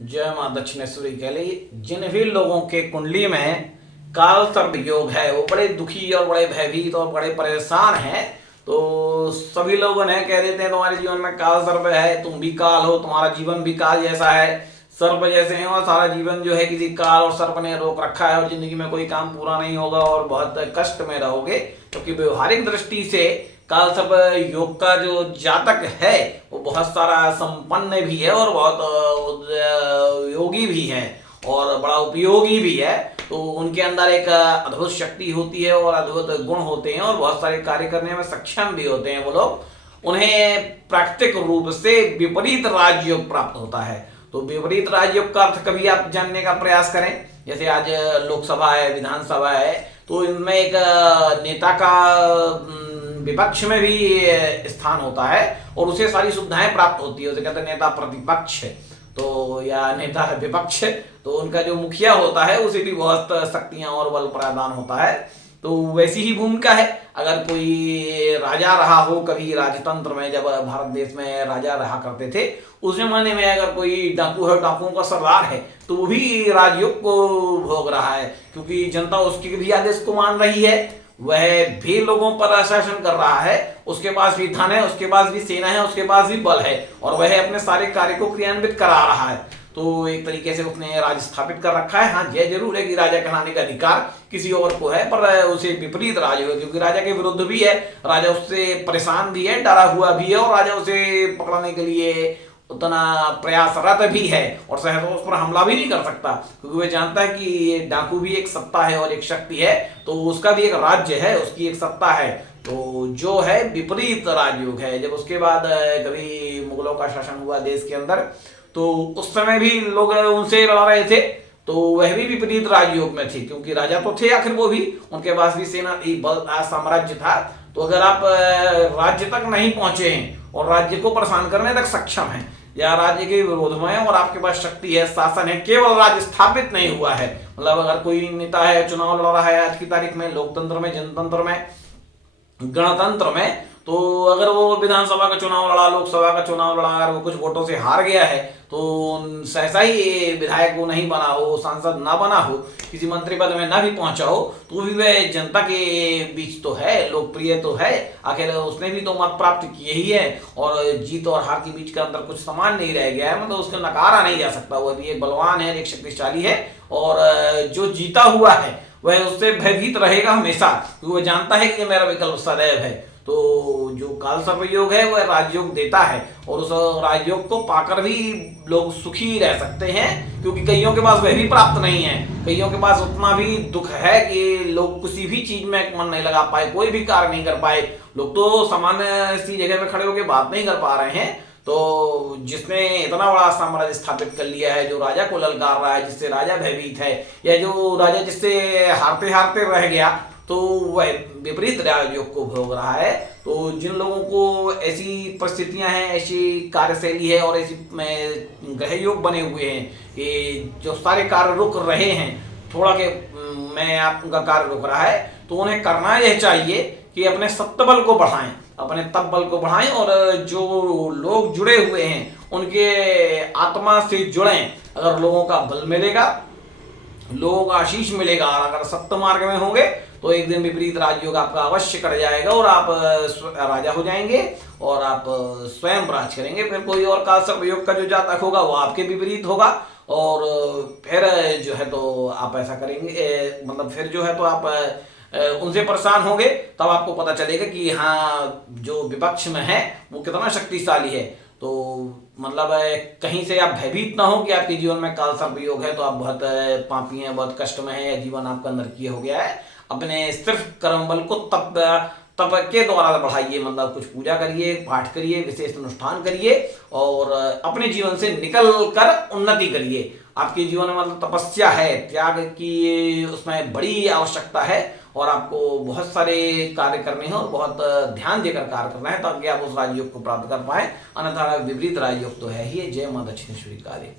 जय माँ दक्षिणेश्वरी काली। जिन भी लोगों के कुंडली में काल सर्प योग है वो बड़े दुखी और बड़े भयभीत और बड़े परेशान हैं। तो सभी लोग उन्हें कह देते हैं तुम्हारे जीवन में काल सर्प है, तुम भी काल हो, तुम्हारा जीवन भी काल जैसा है, सर्प जैसे हैं और सारा जीवन जो है किसी काल और सर्प ने रोक रखा है और जिंदगी में कोई काम पूरा नहीं होगा और बहुत कष्ट में रहोगे। क्योंकि व्यवहारिक दृष्टि से काल सर्प योग का जो जातक है वो बहुत सारा संपन्न भी है और बहुत योगी भी है और बड़ा उपयोगी भी है। तो उनके अंदर एक अद्भुत शक्ति होती है और अद्भुत गुण होते हैं और बहुत सारे कार्य करने में सक्षम भी होते हैं वो लोग। उन्हें प्राकृतिक रूप से विपरीत राजयोग प्राप्त होता है। तो विपरीत राजयोग का अर्थ कभी आप जानने का प्रयास करें। जैसे आज लोकसभा है, विधानसभा है, तो इनमें एक नेता का विपक्ष में भी स्थान होता है और उसे सारी सुविधाएं प्राप्त होती है। उसे कहते हैं नेता प्रतिपक्ष तो या नेता विपक्ष। तो उनका जो मुखिया होता है उसे भी बहुत शक्तियां और बल प्रदान होता है। तो वैसी ही भूमिका है। अगर कोई राजा रहा हो कभी राजतंत्र में, जब भारत देश में राजा रहा करते थे उस जमाने में, अगर कोई डाकू है, डाकुओं का सरदार है, तो वो भी राजयोग को भोग रहा है क्योंकि जनता उसके भी आदेश को मान रही है। वह भी लोगों पर शासन कर रहा है, उसके पास भी धन है, उसके पास भी सेना है, उसके पास भी बल है और वह अपने सारे कार्य को क्रियान्वित करा रहा है। तो एक तरीके से उसने राज स्थापित कर रखा है। हाँ, यह जरूर है कि राजा कहलाने का अधिकार किसी और को है, पर उसे विपरीत राज है क्योंकि राजा के विरुद्ध भी है, राजा उससे परेशान भी है, डरा हुआ भी है और राजा उसे पकड़ने के लिए उतना प्रयासरत भी है और सहज उस पर हमला भी नहीं कर सकता क्योंकि वह जानता है कि ये डाकू भी एक सत्ता है और एक शक्ति है, तो उसका भी एक राज्य है, उसकी एक सत्ता है। तो जो है विपरीत राजयोग है। जब उसके बाद कभी मुगलों का शासन हुआ देश के अंदर, तो उस समय भी लोग उनसे लड़ रहे थे, तो वह भी विपरीत राजयोग में थे क्योंकि राजा तो थे आखिर, वो भी उनके पास भी सेना थी, बल था, साम्राज्य था। तो अगर आप राज्य तक नहीं पहुंचे हैं और राज्य को परेशान करने तक सक्षम हैं या राज्य के विरोध में है और आपके पास शक्ति है, शासन है, केवल राज्य स्थापित नहीं हुआ है, मतलब अगर कोई नेता है, चुनाव लड़ रहा है आज की तारीख में, लोकतंत्र में, जनतंत्र में, गणतंत्र में, तो अगर वो विधानसभा का चुनाव लड़ा, लोकसभा का चुनाव लड़ा, अगर वो कुछ वोटों से हार गया है तो सहसा ही विधायक वो नहीं बना हो, सांसद ना बना हो, किसी मंत्री पद में ना भी पहुंचा हो, तो भी वह जनता के बीच तो है, लोकप्रिय तो है, आखिर उसने भी तो मत प्राप्त किए ही है और जीत और हार के बीच के अंदर कुछ समान नहीं रह गया है, मतलब उसको नकारा नहीं जा सकता। वह भी एक बलवान है, एक शक्तिशाली है और जो जीता हुआ है वह उससे भयभीत रहेगा हमेशा क्योंकि वह जानता है कि मेरा विकल्प सदैव है। तो जो काल सर्प योग है वह राजयोग देता है और उस राजयोग को पाकर भी लोग सुखी रह सकते हैं क्योंकि कईयों के पास वह भी प्राप्त नहीं है। कईयों के पास उतना भी दुख है कि लोग किसी भी चीज में मन नहीं लगा पाए, कोई भी कार्य नहीं कर पाए। लोग तो सामान्य सी जगह में खड़े होकर बात नहीं कर पा रहे हैं। तो जिसने इतना बड़ा साम्राज्य स्थापित कर लिया है, जो राजा को ललकार रहा है, जिससे राजा भयभीत है, या जो राजा जिससे हारते हारते रह गया, तो वह विपरीत राजयोग को भोग रहा है। तो जिन लोगों को ऐसी परिस्थितियां हैं, ऐसी कार्यशैली है और ऐसी ग्रह योग बने हुए हैं कि जो सारे कार्य रुक रहे हैं, थोड़ा के मैं आपका कार्य रुक रहा है, तो उन्हें करना यह चाहिए कि अपने सत्बल को बढ़ाएं, अपने तप बल को बढ़ाएं और जो लोग जुड़े हुए हैं उनके आत्मा से जुड़ें। अगर लोगों का बल मिलेगा, लोगों का आशीष मिलेगा और अगर सत्य मार्ग में होंगे तो एक दिन विपरीत राजयोग आपका अवश्य कर जाएगा और आप राजा हो जाएंगे और आप स्वयं राज करेंगे। फिर कोई और काल सर्प योग का जो जातक होगा वो आपके विपरीत होगा और फिर जो है तो आप ऐसा करेंगे, मतलब फिर जो है तो आप उनसे परेशान होंगे। तब आपको पता चलेगा कि हाँ, जो विपक्ष में है वो कितना शक्तिशाली है। तो मतलब कहीं से आप भयभीत ना हो कि आपके जीवन में काल सर्प योग है तो आप बहुत पापी हैं, बहुत कष्ट में है या जीवन आपका नरकीय हो गया है। अपने सिर्फ कर्म बल को तप के द्वारा बढ़ाइए, मतलब कुछ पूजा करिए, पाठ करिए, विशेष अनुष्ठान करिए और अपने जीवन से निकल कर उन्नति करिए। आपके जीवन में मतलब तपस्या है, त्याग की उसमें बड़ी आवश्यकता है और आपको बहुत सारे कार्य करने हैं और बहुत ध्यान देकर कार्य करना है ताकि आप उस राजयोग को प्राप्त कर पाए, अन्यथा विपरीत राजयोग तो है ही। जय मां दक्षिणेश्वरी काली।